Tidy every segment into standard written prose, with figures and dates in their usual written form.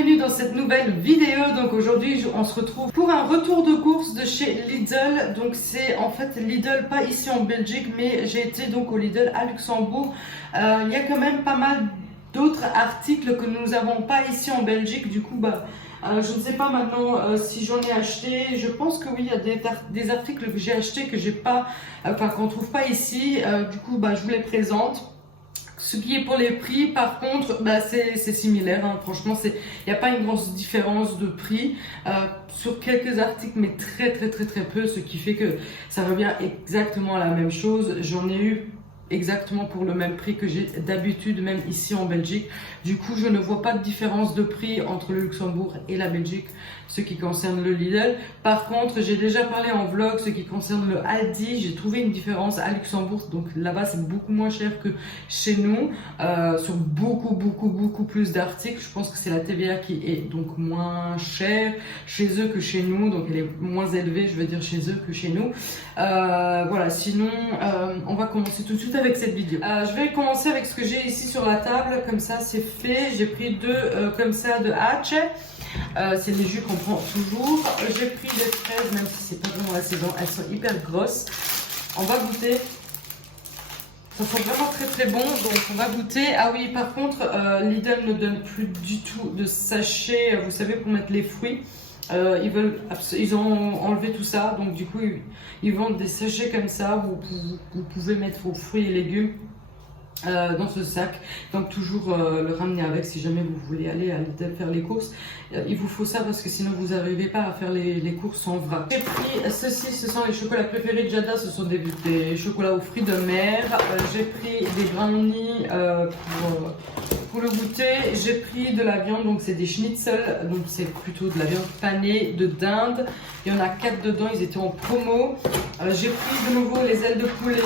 bienvenue dans cette nouvelle vidéo. Donc aujourd'hui on se retrouve pour un retour de course de chez Lidl. Donc c'est en fait Lidl, pas ici en Belgique, mais j'ai été donc au Lidl à Luxembourg. Il y a quand même pas mal d'autres articles que nous n'avons pas ici en Belgique. Du coup je ne sais pas maintenant si j'en ai acheté. Je pense que oui, il y a des articles que j'ai achetés que j'ai pas, qu'on trouve pas ici. Du coup je vous les présente. Ce qui est pour les prix, par contre, c'est similaire. Hein. Franchement, il n'y a pas une grosse différence de prix sur quelques articles, mais très peu. Ce qui fait que ça revient exactement à la même chose. J'en ai eu exactement pour le même prix que j'ai d'habitude, même ici en Belgique. Du coup, je ne vois pas de différence de prix entre le Luxembourg et la Belgique, ce qui concerne le Lidl. Par contre, j'ai déjà parlé en vlog, ce qui concerne le Aldi, j'ai trouvé une différence à Luxembourg. Donc là-bas, c'est beaucoup moins cher que chez nous, sur beaucoup plus d'articles. Je pense que c'est la TVA qui est donc moins chère chez eux que chez nous. Donc elle est moins élevée, je veux dire, chez eux que chez nous. Voilà, sinon, on va commencer tout de suite avec cette vidéo. Je vais commencer avec ce que j'ai ici sur la table, comme ça c'est fait. J'ai pris deux comme ça de Hatch. C'est des jus qu'on prend toujours. J'ai pris des fraises, même si c'est pas vraiment la saison, elles sont hyper grosses. On va goûter. Ça sent vraiment très bon, donc on va goûter. Ah oui, par contre, Lidl ne donne plus du tout de sachets, vous savez, pour mettre les fruits. Ils ont enlevé tout ça, donc du coup ils vendent des sachets comme ça où vous pouvez mettre vos fruits et légumes dans ce sac. Donc toujours le ramener avec si jamais vous voulez aller à Lidl faire les courses. Il vous faut ça parce que sinon vous n'arrivez pas à faire les courses en vrac. J'ai pris ceci, ce sont les chocolats préférés de Jada, ce sont des chocolats aux fruits de mer. J'ai pris des brownies pour le goûter. J'ai pris de la viande, donc c'est des schnitzel, donc c'est plutôt de la viande panée de dinde. Il y en a 4 dedans, ils étaient en promo. J'ai pris de nouveau les ailes de poulet,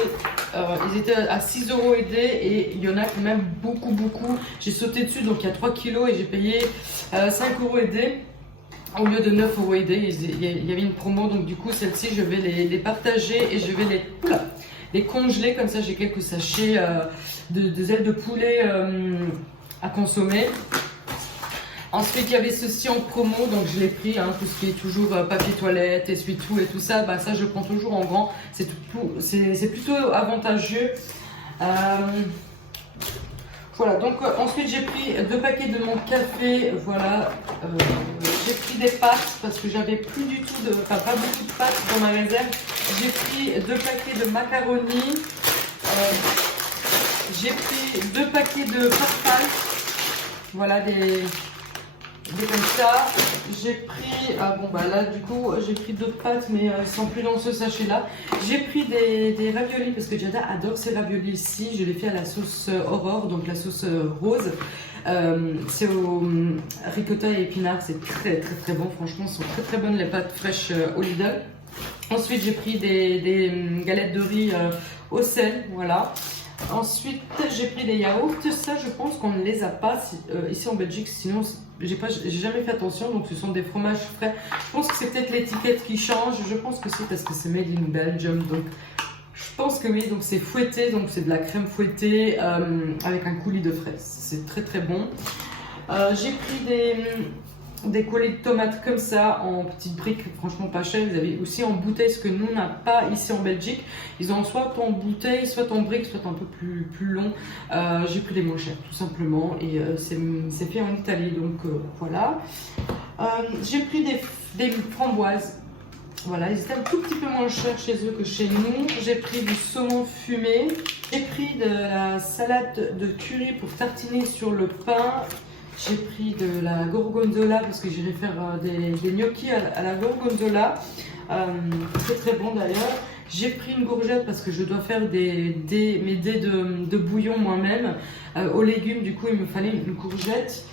ils étaient à 6 € et il y en a quand même beaucoup. J'ai sauté dessus, donc il y a 3 kilos et j'ai payé 5 € au lieu de 9 € il y avait une promo, donc du coup celle-ci je vais les partager et je vais les congeler, comme ça j'ai quelques sachets de ailes de poulet à consommer. Ensuite, il y avait ceci en promo, donc je l'ai pris, hein, tout ce qui est toujours papier toilette, essuie-tout et tout ça, ça je prends toujours en grand, c'est plutôt avantageux. Voilà, donc ensuite j'ai pris 2 paquets de mon café, voilà, j'ai pris des pâtes parce que j'avais plus du tout pas beaucoup de pâtes dans ma réserve. J'ai pris 2 paquets de macaroni, j'ai pris 2 paquets de farfalle, voilà, des comme ça. J'ai pris, là du coup j'ai pris d'autres pâtes mais elles sont plus dans ce sachet là. J'ai pris des raviolis parce que Jada adore ces raviolis ici. Je les fais à la sauce Aurore, donc la sauce rose. C'est au ricotta et épinards, c'est très bon, franchement sont très bonnes les pâtes fraîches au Lidl. Ensuite j'ai pris des galettes de riz au sel, voilà. Ensuite j'ai pris des yaourts, ça je pense qu'on ne les a pas ici en Belgique, sinon j'ai jamais fait attention, donc ce sont des fromages frais. Je pense que c'est peut-être l'étiquette qui change, je pense que c'est parce que c'est made in Belgium, donc je pense que oui. Donc c'est fouetté, donc c'est de la crème fouettée avec un coulis de fraises, c'est très bon. J'ai pris des colis de tomates comme ça en petites briques, franchement pas cher. Ils avaient aussi en bouteille, ce que nous on n'a pas ici en Belgique. Ils ont soit en bouteille, soit en briques, soit un peu plus long. J'ai pris les moins chers tout simplement et c'est fait en Italie, donc voilà. J'ai pris des framboises. Voilà, ils étaient un tout petit peu moins chers chez eux que chez nous. J'ai pris du saumon fumé. J'ai pris de la salade de curry pour tartiner sur le pain. J'ai pris de la gorgonzola parce que j'irai faire des gnocchis à la gorgonzola. Très bon d'ailleurs. J'ai pris une courgette parce que je dois faire mes dés de bouillon moi-même aux légumes. Du coup, il me fallait une courgette.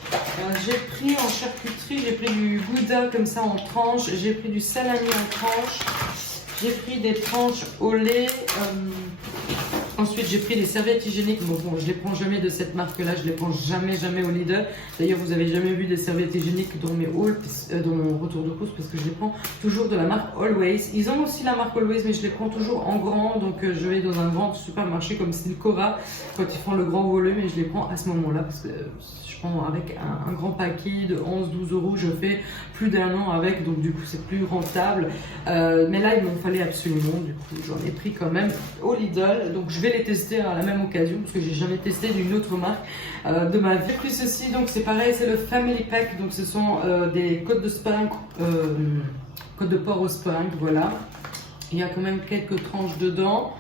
J'ai pris en charcuterie, j'ai pris du gouda comme ça en tranches. J'ai pris du salami en tranches. J'ai pris des tranches au lait. Ensuite, j'ai pris des serviettes hygiéniques. Bon, je les prends jamais de cette marque-là. Je les prends jamais au Lidl. D'ailleurs, vous avez jamais vu des serviettes hygiéniques dans mes hauls, dans mon retour de course, parce que je les prends toujours de la marque Always. Ils ont aussi la marque Always, mais je les prends toujours en grand. Donc, je vais dans un grand supermarché comme Silcora quand ils font le grand volume et je les prends à ce moment-là parce que je prends avec un grand paquet de 11-12 euros. Je fais plus d'1 an avec, donc du coup, c'est plus rentable. Mais là, il m'en fallait absolument. Du coup, j'en ai pris quand même au Lidl. Donc, je vais les tester à la même occasion parce que j'ai jamais testé d'une autre marque de ma vie. J'ai pris ceci, donc c'est pareil, c'est le Family Pack. Donc, ce sont des côtes de spunk, côtes de porc au spunk, voilà. Il y a quand même quelques tranches dedans.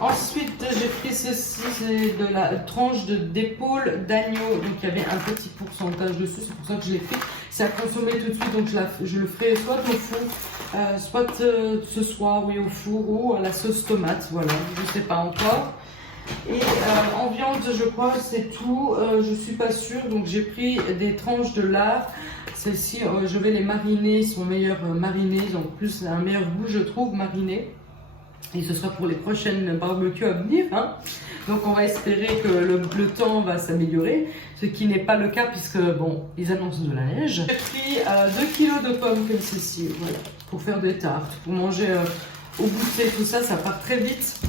Ensuite, j'ai pris ceci, c'est de la tranche d'épaule d'agneau. Donc, il y avait un petit pourcentage dessus, c'est pour ça que je l'ai pris. C'est à consommer tout de suite, donc je le ferai soit au four, soit ce soir, oui, au four ou à la sauce tomate. Voilà, je ne sais pas encore. Et en viande, je crois que c'est tout. Je ne suis pas sûre, donc j'ai pris des tranches de lard. Celles-ci, je vais les mariner, ils sont meilleurs marinés. Ils ont plus un meilleur goût, je trouve, marinés. Et ce sera pour les prochaines barbecues à venir. Hein. Donc on va espérer que le temps va s'améliorer, ce qui n'est pas le cas puisque, bon, ils annoncent de la neige. J'ai pris 2 kilos de pommes comme ceci, voilà, pour faire des tartes, pour manger au goûter, tout ça, ça part très vite.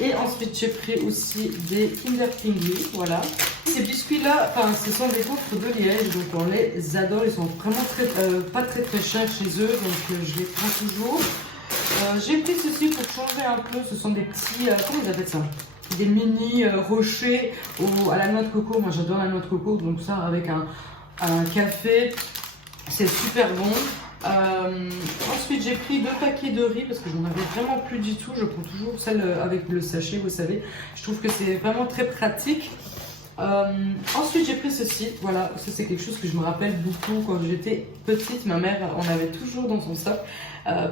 Et ensuite j'ai pris aussi des Kinder Pingui, voilà. Ces biscuits-là, enfin, ce sont des gaufres de Liège, donc on les adore, ils sont vraiment pas très chers chez eux, donc je les prends toujours. J'ai pris ceci pour changer un peu, ce sont des petits, comment ils appellent ça? Des mini rochers à la noix de coco. Moi j'adore la noix de coco, donc ça avec un café, c'est super bon. Ensuite j'ai pris 2 paquets de riz parce que j'en avais vraiment plus du tout. Je prends toujours celle avec le sachet, vous savez. Je trouve que c'est vraiment très pratique. Ensuite j'ai pris ceci, voilà, ça c'est quelque chose que je me rappelle beaucoup quand j'étais petite. Ma mère en avait toujours dans son sac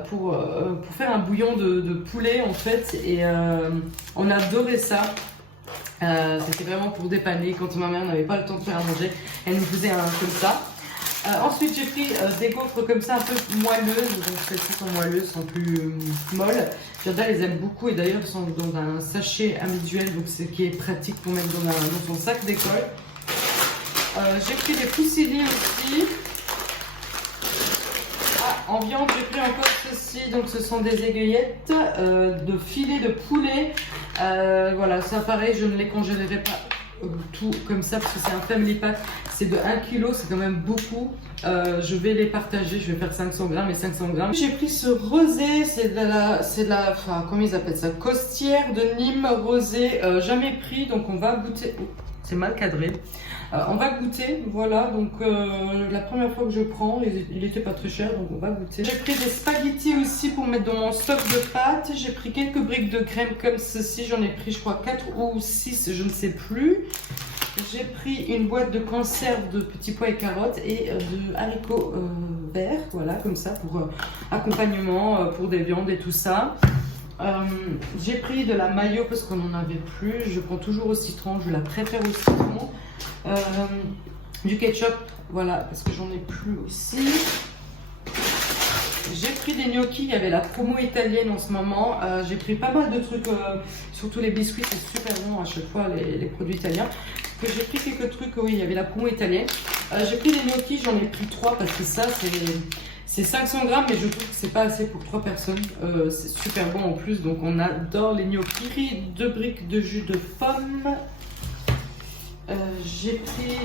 pour faire un bouillon de poulet en fait, et on adorait ça. C'était vraiment pour dépanner quand ma mère n'avait pas le temps de faire à manger, elle nous faisait un comme ça. Ensuite j'ai pris des gaufres comme ça un peu moelleuses, donc celles-ci sont moelleuses, sont plus molles. Jada les aime beaucoup et d'ailleurs elles sont dans un sachet individuel, donc c'est qui est pratique pour mettre dans son sac d'école. J'ai pris des fusilli aussi. En viande j'ai pris encore ceci, donc ce sont des aiguillettes de filet de poulet. Voilà, ça pareil, je ne les congélerai pas tout comme ça parce que c'est un family pack, c'est de 1 kg, c'est quand même beaucoup. Je vais les partager, je vais faire 500 grammes et 500 grammes. J'ai pris ce rosé, c'est de la, enfin, comment ils appellent ça, costière de Nîmes rosé, jamais pris, donc on va goûter. Oh, c'est mal cadré. On va goûter, voilà, donc la première fois que je prends, il était pas très cher, donc on va goûter. J'ai pris des spaghettis aussi pour mettre dans mon stock de pâtes. J'ai pris quelques briques de crème comme ceci, j'en ai pris je crois 4 ou 6, je ne sais plus. J'ai pris une boîte de conserve de petits pois et carottes et de haricots verts, voilà, comme ça, pour accompagnement, pour des viandes et tout ça. J'ai pris de la mayo parce qu'on n'en avait plus. Je prends toujours au citron, je la préfère au citron. Du ketchup, voilà, parce que j'en ai plus aussi. J'ai pris des gnocchis, il y avait la promo italienne en ce moment. J'ai pris pas mal de trucs, surtout les biscuits, c'est super bon à chaque fois, les produits italiens. J'ai pris quelques trucs, oui, il y avait la promo italienne. J'ai pris des gnocchis, j'en ai pris 3 parce que ça, c'est 500 grammes, mais je trouve que c'est pas assez pour 3 personnes. C'est super bon en plus, donc on adore les gnocchis. J'ai pris 2 briques de jus de pomme. J'ai pris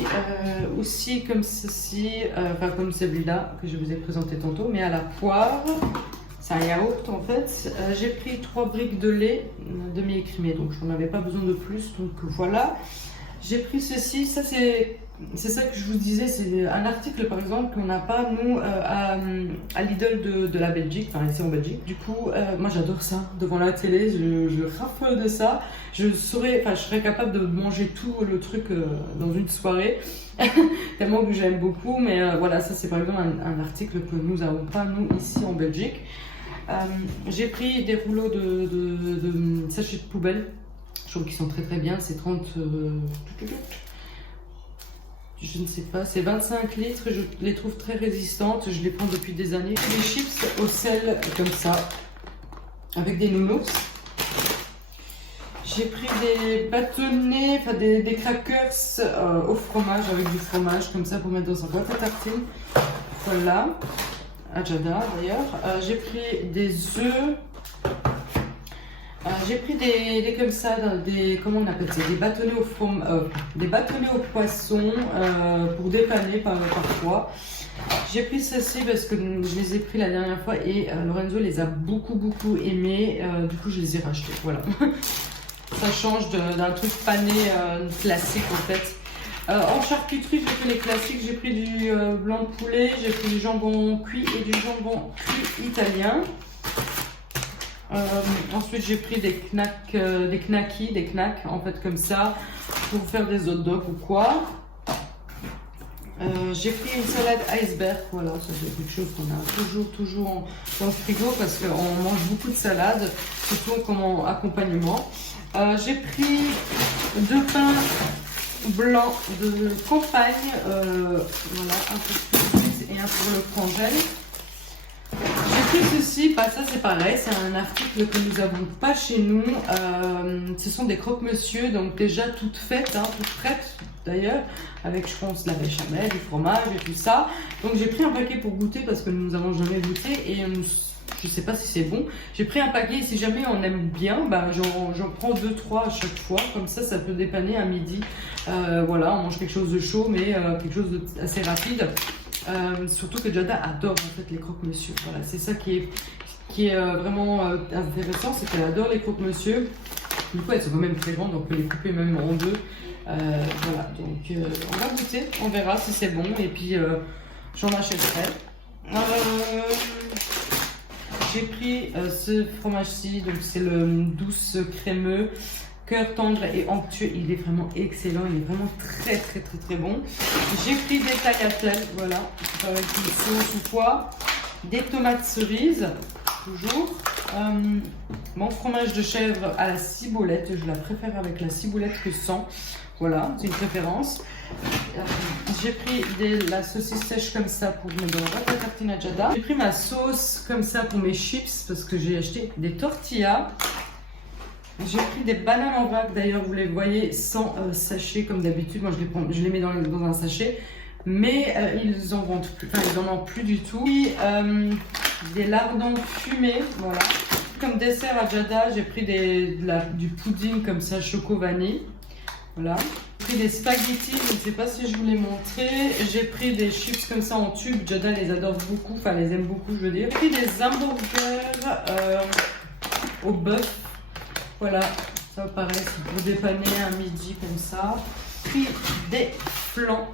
aussi comme ceci, enfin comme celui-là que je vous ai présenté tantôt, mais à la poire. C'est un yaourt en fait. J'ai pris 3 briques de lait demi-écrémé, donc je n'en avais pas besoin de plus, donc voilà. J'ai pris ceci, ça c'est ça que je vous disais, c'est un article par exemple qu'on n'a pas nous à Lidl de la Belgique, enfin ici en Belgique. Du coup, moi j'adore ça, devant la télé, je raffole de ça. Je serais capable de manger tout le truc dans une soirée, tellement que j'aime beaucoup. Mais voilà, ça c'est par exemple un article que nous n'avons pas nous ici en Belgique. J'ai pris des rouleaux de sachets de poubelle. Je trouve qu'ils sont très bien, c'est 30, je ne sais pas, c'est 25 litres, je les trouve très résistantes, je les prends depuis des années. Des chips au sel comme ça, avec des nounours. J'ai pris des bâtonnets, enfin des crackers au fromage, avec du fromage comme ça pour mettre dans un boîte à tartines. Voilà, à Jada d'ailleurs. J'ai pris des œufs. J'ai pris des comme ça, des, comment on appelle ça, des bâtonnets des bâtonnets au poisson pour dépanner parfois. J'ai pris ceci parce que je les ai pris la dernière fois et Lorenzo les a beaucoup aimés. Du coup, je les ai rachetés. Voilà. Ça change d'un truc pané classique en fait. En charcuterie, j'ai pris les classiques. J'ai pris du blanc de poulet, j'ai pris du jambon cuit et du jambon cuit italien. Ensuite j'ai pris des knacks en fait comme ça pour faire des hot dogs ou quoi. J'ai pris une salade iceberg, voilà, ça c'est quelque chose qu'on a toujours dans le frigo parce qu'on mange beaucoup de salades, surtout comme accompagnement. J'ai pris 2 pains blancs de campagne, voilà, un peu plus et un pour le congèle. J'ai pris ceci, bah ça c'est pareil, c'est un article que nous n'avons pas chez nous. Ce sont des croque-monsieur, donc déjà toutes faites, hein, toutes prêtes d'ailleurs, avec je pense la béchamel, du fromage et tout ça. Donc j'ai pris un paquet pour goûter parce que nous n'avons jamais goûté et je sais pas si c'est bon. J'ai pris un paquet et si jamais on aime bien, bah, j'en prends 2-3 à chaque fois, comme ça peut dépanner à midi. Voilà, on mange quelque chose de chaud mais quelque chose d'assez rapide. Surtout que Jada adore en fait les croque-monsieur. Voilà, c'est ça qui est vraiment intéressant, c'est qu'elle adore les croque-monsieur. Du coup, elles sont quand même très grandes, donc on peut les couper même en deux. Voilà, donc on va goûter, on verra si c'est bon et puis j'en achèterai. J'ai pris ce fromage-ci, donc c'est le douce crémeux. Cœur tendre et onctueux, il est vraiment excellent, il est vraiment très bon. J'ai pris des tagliatelles, voilà, avec une sauce ou quoi, des tomates cerises, toujours, mon fromage de chèvre à la ciboulette, je la préfère avec la ciboulette que sans, voilà, c'est une préférence. J'ai pris la saucisse sèche comme ça pour mettre dans la tartine à Jada. J'ai pris ma sauce comme ça pour mes chips parce que j'ai acheté des tortillas. J'ai pris des bananes en vrac, d'ailleurs vous les voyez sans sachet comme d'habitude, moi je les mets dans un sachet, mais ils en vendent plus, enfin ils en ont plus du tout. Puis des lardons fumés, voilà. Comme dessert à Jada, j'ai pris du pudding comme ça, choco vanille, voilà. J'ai pris des spaghettis, je ne sais pas si je vous l'ai montré. J'ai pris des chips comme ça en tube, Jada les adore beaucoup, enfin les aime beaucoup je veux dire. J'ai pris des hamburgers au bœuf. Voilà, ça pareil, c'est pour dépanner un midi comme ça. Puis des flans.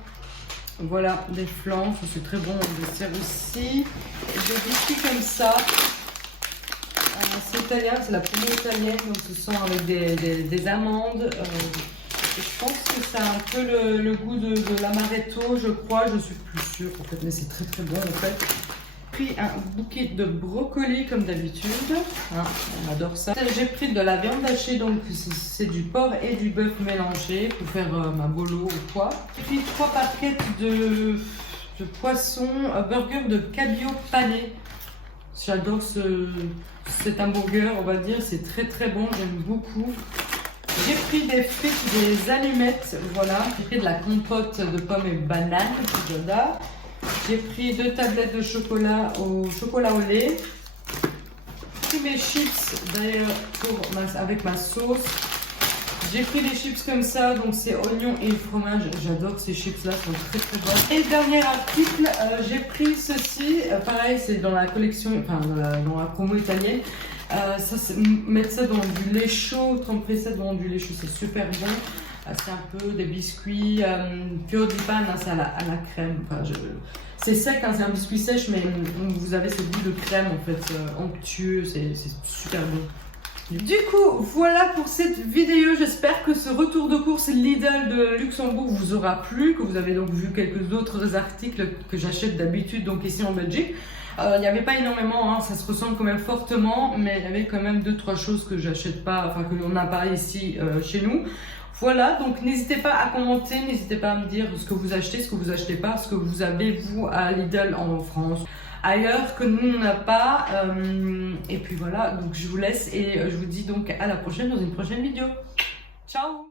Voilà, des flans, ça c'est très bon en dessert aussi. Des biscuits comme ça. C'est italien, c'est la pommée italienne, donc ce sont avec des amandes. Et je pense que ça a un peu le goût de l'amaretto, je crois. Je suis plus sûre en fait, mais c'est très bon en fait. Pris un bouquet de brocoli comme d'habitude, hein, on adore ça. J'ai pris de la viande hachée, donc c'est du porc et du bœuf mélangé pour faire ma bolo ou quoi. J'ai pris 3 paquets de poisson burger de cabillaud pané. J'adore cet hamburger, on va dire, c'est très bon, j'aime beaucoup. J'ai pris des frites, des allumettes, voilà. J'ai pris de la compote de pommes et bananes pour Jada. J'ai pris 2 tablettes de chocolat au lait. J'ai pris mes chips d'ailleurs avec ma sauce. J'ai pris des chips comme ça, donc c'est oignon et fromage. J'adore ces chips là, sont très bonnes. Et le dernier article, j'ai pris ceci. Pareil, c'est dans la collection, enfin dans la promo italienne. Mettre ça dans du lait chaud, tremper ça dans du lait chaud, c'est super bon. C'est un peu des biscuits pur di pan, hein, c'est à la crème. Enfin, c'est sec, hein, c'est un biscuit sèche, mais vous avez ce goût de crème en fait, onctueux, c'est super bon. Du coup, voilà pour cette vidéo. J'espère que ce retour de course Lidl de Luxembourg vous aura plu, que vous avez donc vu quelques autres articles que j'achète d'habitude donc ici en Belgique. Il n'y avait pas énormément, hein, ça se ressemble quand même fortement, mais il y avait quand même 2-3 choses que j'achète pas, enfin que l'on n'a pas ici chez nous. Voilà, donc n'hésitez pas à commenter, n'hésitez pas à me dire ce que vous achetez, ce que vous achetez pas, ce que vous avez vous à Lidl en France, ailleurs que nous on n'a pas. Et puis voilà, donc je vous laisse et je vous dis donc à la prochaine dans une prochaine vidéo. Ciao!